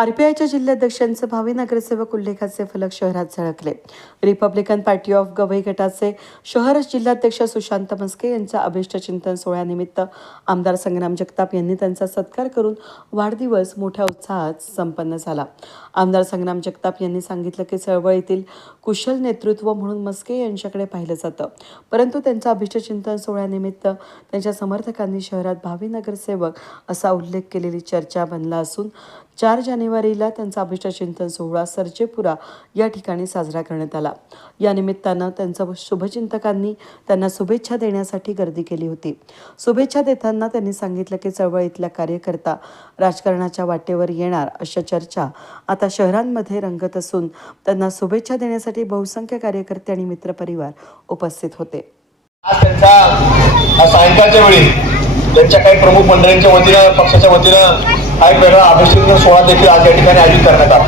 आरपीआयच्या जिल्हाध्यक्षांचे भावी नगरसेवक उल्लेखाचे फलक शहरात झळकले. रिपब्लिकन पार्टी ऑफ गवई गटाचे शहर जिल्हाध्यक्ष सुशांत मस्के यांच्या अभिष्टचिंतन सोहळ्यानिमित्त आमदार संग्राम जगताप यांनी त्यांचा सत्कार करून वाढदिवस मोठ्या उत्साहात संपन्न झाला. आमदार संग्राम जगताप यांनी सांगितलं की चळवळीतील कुशल नेतृत्व म्हणून मस्के यांच्याकडे पाहिलं जातं. परंतु त्यांच्या अभिष्टचिंतन सोहळ्यानिमित्त त्यांच्या समर्थकांनी शहरात भावी नगरसेवक असा उल्लेख केलेली चर्चा बनला असून चार जानेवारी जानेवारीला त्यांचा अभिष्टचिंतन सोहळा सरचेपुरा या ठिकाणी साजरा करण्यात आला. या निमित्तानं त्यांचं शुभचिंतकांनी त्यांना शुभेच्छा देण्यासाठी गर्दी केली होती. शुभेच्छा देताना त्यांनी सांगितलं की चळवळीतल्या कार्यकर्ता राजकारणाच्या वाटेवर येणार अशा चर्चा आता शहरांमध्ये रंगत असून त्यांना शुभेच्छा देण्यासाठी बहुसंख्य कार्यकर्ते आणि मित्रपरिवार उपस्थित होते. आज त्यांचा सायंकाळच्या वेळी त्यांच्या काही प्रमुख मंडळींच्या वतीनं पक्षाच्या वतीनं हा एक वेगळा अभिषेक सोहळा देखील आज या ठिकाणी आयोजित करण्यात आला.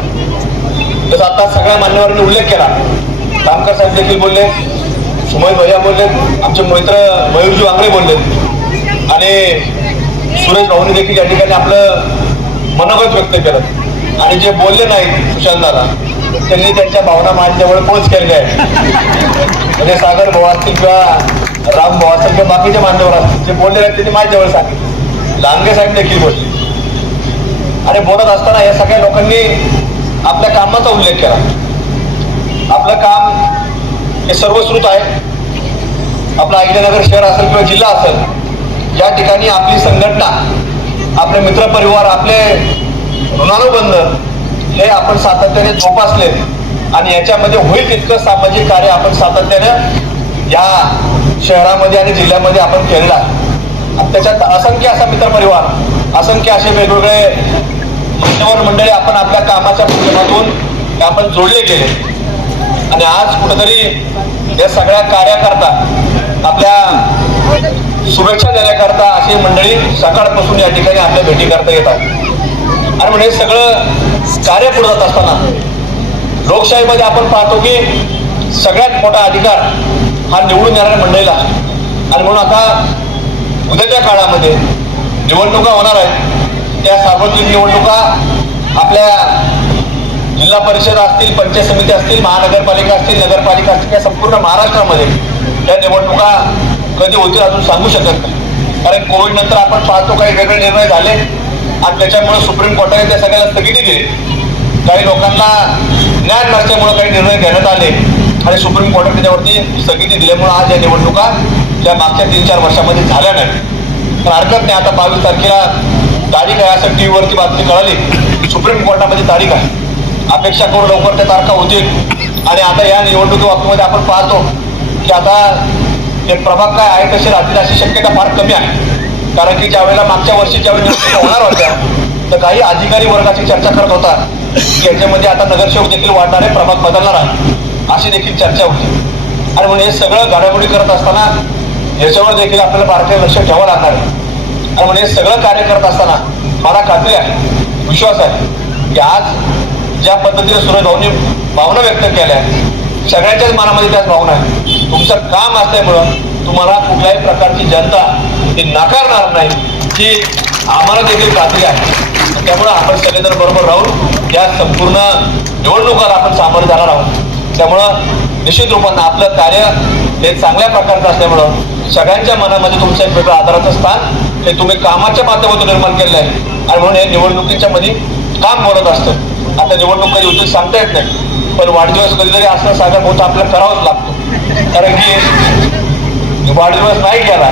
तसं आता सगळ्या मान्यवरांनी उल्लेख केला. कामकर साहेब देखील बोलले सुमय भैया बोलले आमचे मित्र मयूरजी वांगडे बोलले. आणि सुरेश भाऊनी देखील या ठिकाणी आपलं मनोगत व्यक्त केलं. आणि जे बोलले नाहीत सुशांताला त्यांनी त्यांच्या भावना माझ्याजवळ पोच केलेल्या आहेत. म्हणजे सागर भाऊ असतील किंवा राम भाऊ असतील बाकीचे मान्यवर असतील जे बोलले आहेत त्यांनी माझ्याजवळ सांगितले. लांगे साहेब देखील बोलले. आणि बोलत असताना या सगळ्या लोकांनी आपल्या कामाचा उल्लेख केला. आपलं काम हे सर्वश्रुत आहे. आपलं अहिल्यानगर शहर असेल किंवा जिल्हा असेल या ठिकाणी आपली संघटना आपले मित्रपरिवार आपले ऋणानुबंध हे आपण सातत्याने जोपासले आणि याच्यामध्ये होईल तितकं सामाजिक कार्य आपण सातत्याने या शहरामध्ये आणि जिल्ह्यामध्ये आपण खेळला त्याच्यात असंख्य असा मित्रपरिवार असंख्य असे वेगवेगळे मान्यवर मंडळी आपण आपल्या कामाच्या माध्यमातून आपण जोडले गेले. आणि आज कुठेतरी या सगळ्या कार्याकरता आपल्या शुभेच्छा देण्याकरता अशी मंडळी सकाळपासून या ठिकाणी आपल्या भेटी करता येतात. आणि म्हणजे हे सगळं कार्य पुढे जात असताना लोकशाहीमध्ये आपण पाहतो की सगळ्यात मोठा अधिकार हा निवडून येणाऱ्या मंडळीला. आणि म्हणून आता उद्याच्या काळामध्ये निवडणुका होणार आहेत. त्या सार्वत्रिक निवडणुका आपल्या जिल्हा परिषद असतील पंचायत समिती असतील महानगरपालिका असतील नगरपालिका असतील या संपूर्ण महाराष्ट्रामध्ये त्या निवडणुका कधी होतील अजून सांगू शकत नाही. कारण कोविड नंतर आपण पाहतो काही वेगळे निर्णय झाले आणि त्याच्यामुळे सुप्रीम कोर्टाने त्या सगळ्याला स्थगिती दिली. काही लोकांना ज्ञान नसल्यामुळे काही निर्णय घेण्यात आले. आणि सुप्रीम कोर्टाने त्याच्यावरती स्थगिती दिल्यामुळे आज या निवडणुका या मागच्या तीन चार वर्षामध्ये झाल्या नाही तर हरकत नाही आता बावीस तारखेला तारीख आहे असं टी व्हीवरती बातमी कळाली. सुप्रीम कोर्टामध्ये तारीख आहे. अपेक्षा करून लवकर त्या तारखा होतील. आणि आता या निवडणुकी बाबतीमध्ये आपण पाहतो की आता ते प्रभाग काय आहे तसे राहतील अशी शक्यता फार कमी आहे. कारण की ज्यावेळेला मागच्या वर्षी ज्यावेळी निवडणुका होणार होत्या तर काही अधिकारी वर्गाची चर्चा करत होता की याच्यामध्ये आता नगरसेवक देखील वाढणार आहे प्रभाग बदलणार आहे. अशी देखील चर्चा होती. आणि म्हणून हे सगळं घडामोडी करत असताना याच्यावर देखील आपल्याला भारतीय लक्ष ठेवावं लागणार आहे. आणि म्हणून हे सगळं कार्य करत असताना मला खात्री आहे विश्वास आहे की आज ज्या पद्धतीने सुरेश भाऊनी भावना व्यक्त केल्या सगळ्यांच्याच मनामध्ये त्याच भावना आहे तुमचं काम असल्यामुळं तुम्हाला कुठल्याही प्रकारची जनता ही नाकारणार नाही ही आम्हाला देखील खात्री आहे. त्यामुळं आपण सगळेजण बरोबर राहून या संपूर्ण निवडणुकाला आपण सामोरे जाणार आहोत. त्यामुळं निश्चित रूपानं आपलं कार्य हे चांगल्या प्रकारचं असल्यामुळं सगळ्यांच्या मनामध्ये तुमचं एक वेगळं आधाराचं स्थान हे तुम्ही कामाच्या माध्यमातून निर्माण केलेलं आहे. आणि म्हणून हे निवडणुकीच्या मध्ये काम बोलत असतं. आता निवडणूक कधी होती सांगता येत नाही. पण वाढदिवस कधीतरी असला सागर होत आपल्याला करावंच लागतो. कारण की वाढदिवस नाही केला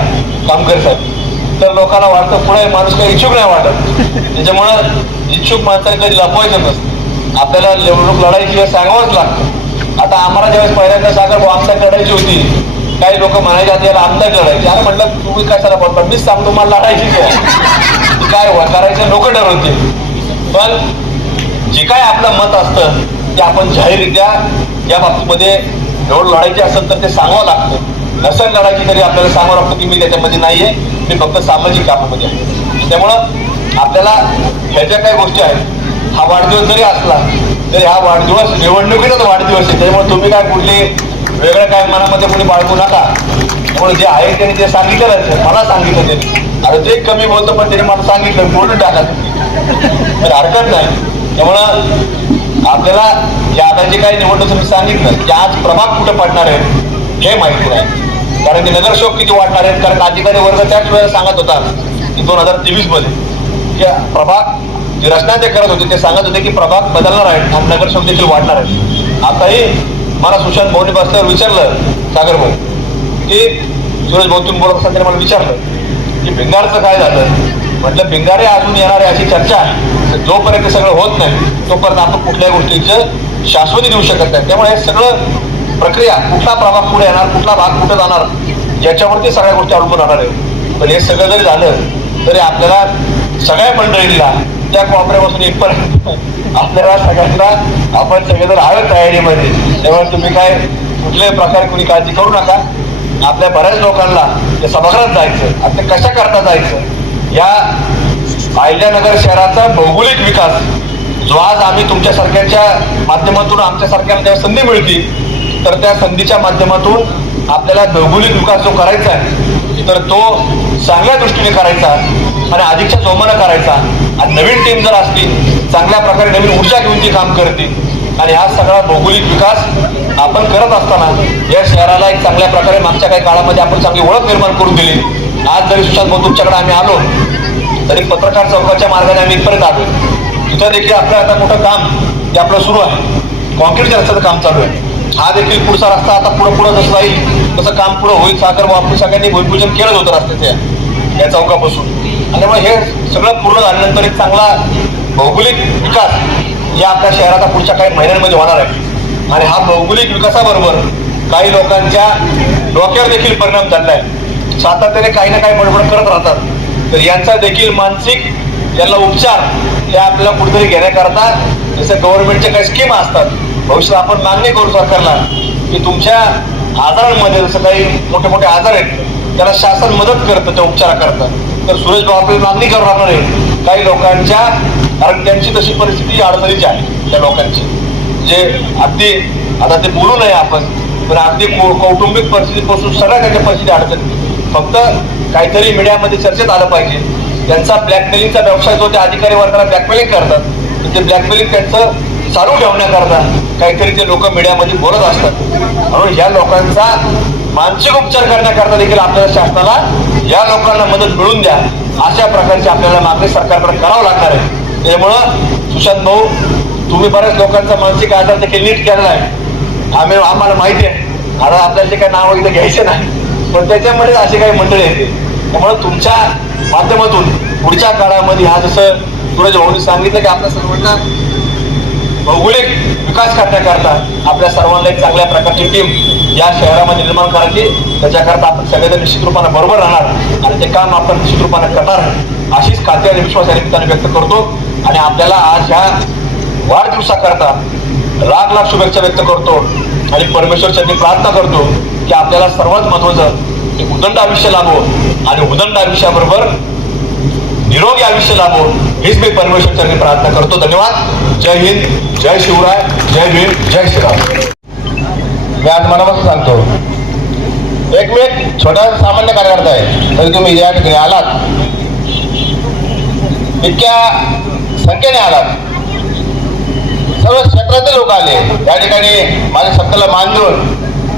कामकर साहेब. तर लोकांना वाटतं पुढे माणूस काही इच्छुक नाही वाटत. त्याच्यामुळं इच्छुक माणसाने कधी लपवायचं नसतं. आपल्याला निवडणूक लढायची सांगावंच लागतं. आता आम्हाला ज्यावेळेस पहिल्यांदा सागर भाऊ आमदार लढायची होती काही लोक म्हणायचे आता याला आमदार लढायचे अरे म्हटलं तुम्ही कशाला सर पण मीच सांगतो मला लढायचीच आहे. काय करायचं लोक ठरवते पण जे काय आपलं मत असतं ते आपण जाहीररित्या या बाबतीमध्ये एवढं लढायचे असेल तर ते सांगावं लागतं. नसेल लढायची तरी आपल्याला सांगावं लागतं की मी त्याच्यामध्ये नाहीये मी फक्त सामाजिक कामामध्ये आहे. त्यामुळं आपल्याला ह्या ज्या काही गोष्टी आहेत हा वाढदिवस जरी असला तरी हा वाढदिवस निवडणुकीचाच वाढदिवस आहे. त्यामुळे तुम्ही काय कुठली वेगळं काय मनामध्ये कोणी बाळगू नका. त्यामुळे जे आहे त्यांनी ते सांगितलंच मला सांगितलं त्यांनी. अरे ते कमी होतं पण त्याने मला सांगितलं बोलून टाका. तर हरकत नाही. त्यामुळं आपल्याला या आता जे काही निवडणूक तुम्ही सांगितलं की आज प्रभाग कुठं पडणार आहे हे माहिती नाही. कारण की नगरसेवक किती वाढणार आहेत? कारण अधिकारी वर्ग त्याच वेळेला सांगत होता की दोन हजार तेवीसमध्ये की प्रभाग जी रचना ते करत होते ते सांगत होते की प्रभाग बदलणार आहेत आणि नगरसेवक देखील वाढणार आहेत. आताही मला सुशांत भाऊने बसल्यावर विचारलं सागर भाऊ की सूरज भाऊ तुम्ही बोलत असताना त्याने मला विचारलं की भिंगारचं काय झालं? म्हटलं भिंगारे अजून येणार आहे अशी चर्चा आहे. जोपर्यंत सगळं होत नाही तोपर्यंत आपण कुठल्याही गोष्टीचं शाश्वती देऊ शकत नाही. त्यामुळे हे सगळं प्रक्रिया कुठला प्रभाग पुढे येणार कुठला भाग कुठे जाणार याच्यावरती सगळ्या गोष्टी अवलंबून राहणार आहे पण हे सगळं जरी झालं तरी आपल्याला सगळ्या मंडळींना त्या कोपऱ्यापासून इथपर्यंत आपल्याला सगळ्यांना आपण सगळेजण आहोत तयारीमध्ये. त्यामुळे तुम्ही काय कुठल्याही प्रकारे कुणी काळजी करू नका. आपल्या बऱ्याच लोकांना ते सभागृहात जायचं आणि ते कशा करता जायचं या अहिल्यानगर शहराचा भौगोलिक विकास जो आज आम्ही तुमच्यासारख्याच्या माध्यमातून आमच्यासारख्याला जेव्हा संधी मिळते तर त्या संधीच्या माध्यमातून आपल्याला भौगोलिक विकास जो करायचा आहे तर तो चांगल्या दृष्टीने करायचा आणि अधिकच्या जोमानं करायचा. आणि नवीन टीम जर असली चांगल्या प्रकारे नवीन ऊर्जा घेऊन ती काम करते. आणि हा सगळा भौगोलिक विकास आपण करत असताना या शहराला एक चांगल्या प्रकारे मागच्या काही काळामध्ये आपण चांगली ओळख निर्माण करून दिली. आज जरी सुशांत भाऊ तुमच्याकडे आम्ही आलो तरी पत्रकार चौकाच्या मार्गाने आम्ही इथपर्यंत आलो तिथं देखील आपलं आता मोठं काम जे आपलं सुरू आहे. कॉन्क्रीटच्या रस्त्याचं काम चालू आहे. हा देखील पुढचा रस्ता आता पुढं पुढं जसं जाईल तसं काम पुढं होईल साखर आपण सगळ्यांनी भूमिपूजन केलं होतं रस्त्याच्या या चौकापासून. आणि मग हे सगळं पूर्ण झाल्यानंतर एक चांगला भौगोलिक विकास या आपल्या शहराचा पुढच्या काही महिन्यांमध्ये होणार आहे. आणि हा भौगोलिक विकासाबरोबर काही लोकांच्या डोक्यावर देखील परिणाम झाला आहे. सातत्याने काही ना काही बडबड करत राहतात. तर यांचा देखील मानसिक याला उपचार हे आपल्याला कुठेतरी घेण्याकरता जसं गव्हर्नमेंटच्या काही स्कीम असतात. भविष्यात आपण मागणी करू सरकारला की तुमच्या आजारांमध्ये जसं काही मोठे मोठे आजार आहेत त्याला शासन मदत करतं त्या उपचाराकरता. तर सुरेश भाऊ आपली मागणी करू राहणार आहे. काही लोकांच्या कारण त्यांची तशी परिस्थिती अडचणीची आहे त्या लोकांची. जे अगदी आता ते बोलू नये आपण पण अगदी कौटुंबिक परिस्थितीपासून सगळ्या त्यांच्या परिस्थिती अडचणी. फक्त काहीतरी मीडियामध्ये चर्चेत आलं पाहिजे. त्यांचा ब्लॅकमेलिंगचा व्यवसाय जो त्या अधिकारी वर्गाला ब्लॅकमेलिंग करतात ते ब्लॅकमेलिंग त्यांचं चालू ठेवण्याकरता काहीतरी ते लोक मीडियामध्ये बोलत असतात. म्हणून या लोकांचा मानसिक उपचार करण्याकरता देखील आपल्याला शासनाला या लोकांना मदत मिळून द्या. अशा प्रकारची आपल्याला मागणी सरकारकडे करावं लागणार आहे. त्यामुळं सुशांत भाऊ तुम्ही बऱ्याच लोकांचा मानसिक आजार देखील नीट केलेला आहे. आम्ही आम्हाला माहिती आहे. आता आपल्याला काही नाव वगैरे घ्यायचे नाही. पण त्याच्यामध्ये अशी काही मंडळी येते त्यामुळं तुमच्या माध्यमातून पुढच्या काळामध्ये हा जसं सूरज भाऊनी सांगितलं की आपल्या सर्वांना भौगोलिक विकास करण्याकरता आपल्या सर्वांना एक चांगल्या प्रकारची टीम या शहरामध्ये निर्माण करायची. त्याच्याकरता आपण सगळेजण निश्चित रूपानं बरोबर राहणार आणि ते काम आपण निश्चित रूपानं करणार. अशीच खात्री आणि विश्वास या निमित्ताने व्यक्त करतो. आणि आपल्याला आज ह्या वाढदिवसाकरता लाख लाख शुभेच्छा व्यक्त करतो. आणि परमेश्वर प्रार्थना करतो की आपल्याला सर्वात महत्वाचं की उदंड आयुष्य लाभो आणि उदंड आयुष्याबरोबर निरोगी आयुष्य लाभो हीच मी परमेश्वर प्रार्थना करतो. धन्यवाद. जय हिंद. जय शिवराय. जय भीम. जय श्रीराम. मी आज मनापासून सांगतो. एक मी एक छोटा सामान्य कार्यकर्ता आहे. तरी तुम्ही या ठिकाणी आलात. इतक्या संख्येने आलात. सर्व क्षेत्रातले लोक आले. या ठिकाणी माझ्या शब्दाला मान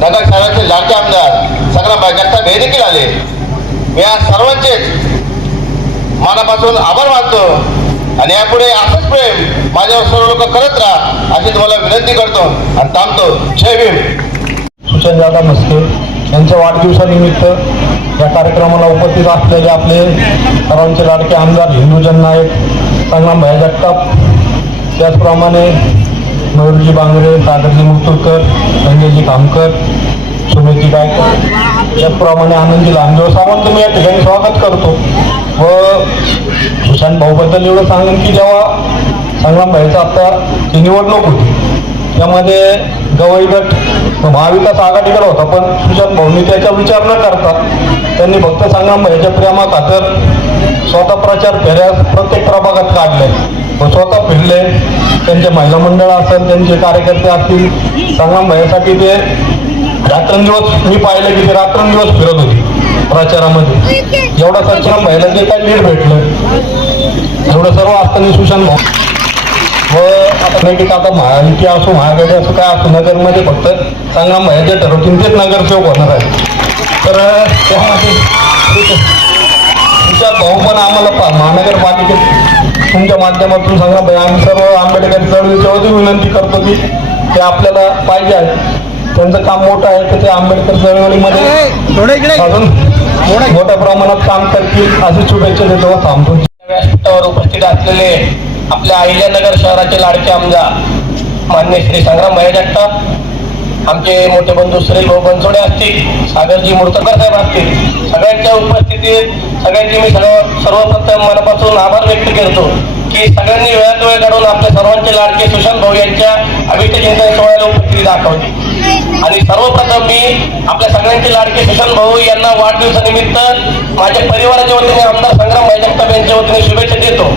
नगर शहराचे लाडके आमदार संग्राम जगताप हे देखील आले. मी या सर्वांचेच मनापासून आभार मानतो. आणि यापुढे असंच प्रेम माझ्यावर सर्व लोक करत राहा अशी तुम्हाला विनंती करतो आणि थांबतो. जय भीम. सुशलदादा मस्के यांच्या वाढदिवसानिमित्त या कार्यक्रमाला उपस्थित असलेले आपले सर्वांचे लाडके आमदार हिंदूजन नायक संग्रामभाई जगताप त्याचप्रमाणे मयूरजी बांगरे सागरजी मुतुरकर संजयजी कामकर सुमेशजी गायकर त्याचप्रमाणे आनंदजी लांबदेव सावंत मी या ठिकाणी स्वागत करतो. व सुशांत भाऊबद्दल एवढं सांगेन की जेव्हा संग्रामभाईचं आत्ता ही निवडणूक होती त्यामध्ये गवई गट महाविकास आघाडीकडे होता पण सुशांत भाऊनी त्याचा विचार न करता त्यांनी फक्त सांगा भाईच्या प्रेमा खातर स्वतः प्रचार फेऱ्या प्रत्येक प्रभागात काढले. व स्वतः फिरले. त्यांचे महिला मंडळ असेल त्यांचे कार्यकर्ते असतील सांगा भयासाठी ते रात्रंदिवस मी पाहिलं की ते रात्रंदिवस फिरत होते प्रचारामध्ये. एवढा संग्राम भाईला जे काही लीड भेटलं? एवढं सर्व असताना सुशांत भाऊ व आता नाही की आता महायुती असो महागाडी असो काय असो नगरमध्ये फक्त भाई जे ठरवतील तेच नगरसेवक होणार आहे. तर त्यामध्ये तुमच्या भाऊ पण आम्हाला पा- महानगरपालिकेत तुमच्या माध्यमातून संग्राम भाई आम्ही सर्व आंबेडकर चळवळीच्या विनंती करतो की ते आपल्याला पाहिजे आहे. त्यांचं काम मोठं आहे तर ते आंबेडकर चळवळीमध्ये अजून मोठ्या प्रमाणात काम करतील अशी शुभेच्छा देतो. थांबतो. व्यासपीठावर उपस्थित असलेले आपल्या अहिल्यानगर शहराचे लाडके आमदार मान्य श्री संग्राम भाई जगताप आमचे मोठे बंधू सुरेश भाऊ बनसोडे असतील सागरजी मुर्तकर साहेब असतील सगळ्यांच्या उपस्थितीत सगळ्यांची मी सर्व सर्वप्रथम मनापासून आभार व्यक्त करतो की सगळ्यांनी वेळात वेळ काढून आपल्या सर्वांचे लाडके सुशांत भाऊ यांच्या अभिष्ट चिंतन सोहळ्याला उपस्थिती दाखवली. आणि सर्वप्रथम मी आपल्या सगळ्यांचे लाडके सुशांत भाऊ यांना वाढदिवसानिमित्त माझ्या परिवाराच्या वतीने आमदार संग्राम भाई जगताप यांच्या वतीने शुभेच्छा देतो.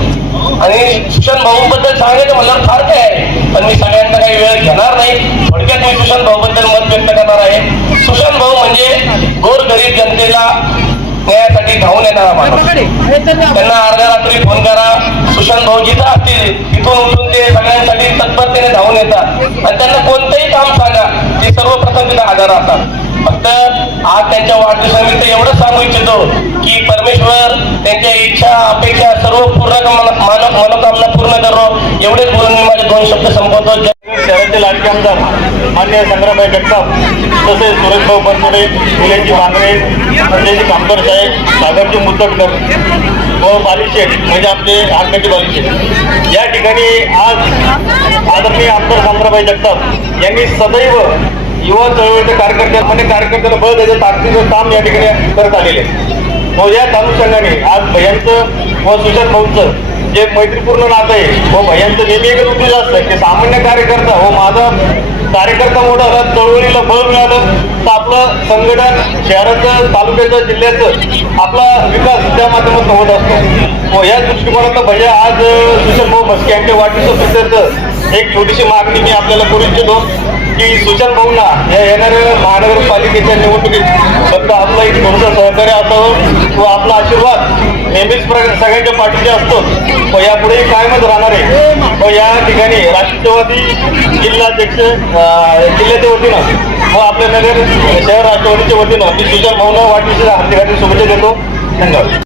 आणि सुशांत भाऊ बद्दल सांगायचं म्हणल्यावर फार काय आहे. पण मी सगळ्यांचा काही वेळ घेणार नाही. थोडक्यात मी सुशांत भाऊ बद्दल मत व्यक्त करणार आहे. सुशांत भाऊ म्हणजे गोरगरीब जनतेला न्यायासाठी धावून येणारा माणूस. त्यांना अर्ध्या रात्री फोन करा. सुशांत भाऊ जिथं असतील तिथून उठून ते सगळ्यांसाठी तत्परतेने धावून येतात. आणि त्यांना कोणतंही काम सांगा. ते सर्वप्रथम तिथं हजर असतात फक्त आज त्यांच्या वाढदिवसानिमित्त एवढंच सांगू इच्छितो की परमेश्वर त्यांच्या इच्छा अपेक्षा सर्व पूर्ण मानव मनोकामना पूर्ण करो एवढेच बोलून मी माझे दोन शब्द संपवतो. शहरातील शहराचे लाडके आमदार मान्य संग्रामभाई जगताप तसेच सुरेशभाऊ बनपुडे निलेशजी बांगरे संजयजी कामकर साहेब सागरजी मुद्दटकर व बाली म्हणजे आपले आंब्याचे बाली या ठिकाणी आज आदरणीय आमदार संग्रामभाई जगताप यांनी सदैव युवा चळवळीच्या कार्यकर्त्यांमध्ये कार्यकर्त्यांना कार्यकर्त्याला बळ द्यायचं ताकदीचं काम या ठिकाणी करत आलेले. आहे. व या अनुषंगाने आज भयांचं व सुशांत भाऊंचं जे मैत्रीपूर्ण नातं आहे व भयांचं नेहमी एकच उद्देश असतं की सामान्य कार्यकर्ता व माझा कार्यकर्ता मोठा झाला चळवळीला बळ मिळालं तर आपलं संघटन शहराचं तालुक्याचं जिल्ह्याचं आपला विकास त्या माध्यमातून होत असतो. व या दृष्टिकोनातून भैया आज सुशांत भाऊ म्हस्के यांच्या वाढदिवसानिमित्त एक छोटीशी मागणी मी आपल्याला करू इच्छितो. की सुशांत भाऊंना या येणाऱ्या महानगरपालिकेच्या निवडणुकीत फक्त आपलं एक तुमचं सहकार्य असावं व आपला आशीर्वाद नेहमीच सगळ्यांच्या पाठीचे असतो. व यापुढे कायमच राहणार आहे. व या ठिकाणी राष्ट्रवादी जिल्हाध्यक्ष जिल्ह्याच्या वतीनं व आपल्या नगर शहर राष्ट्रवादीच्या वतीनं मी सुजन भाऊंना वाढदिवसाच्या हार्दिक शुभेच्छा देतो. धन्यवाद.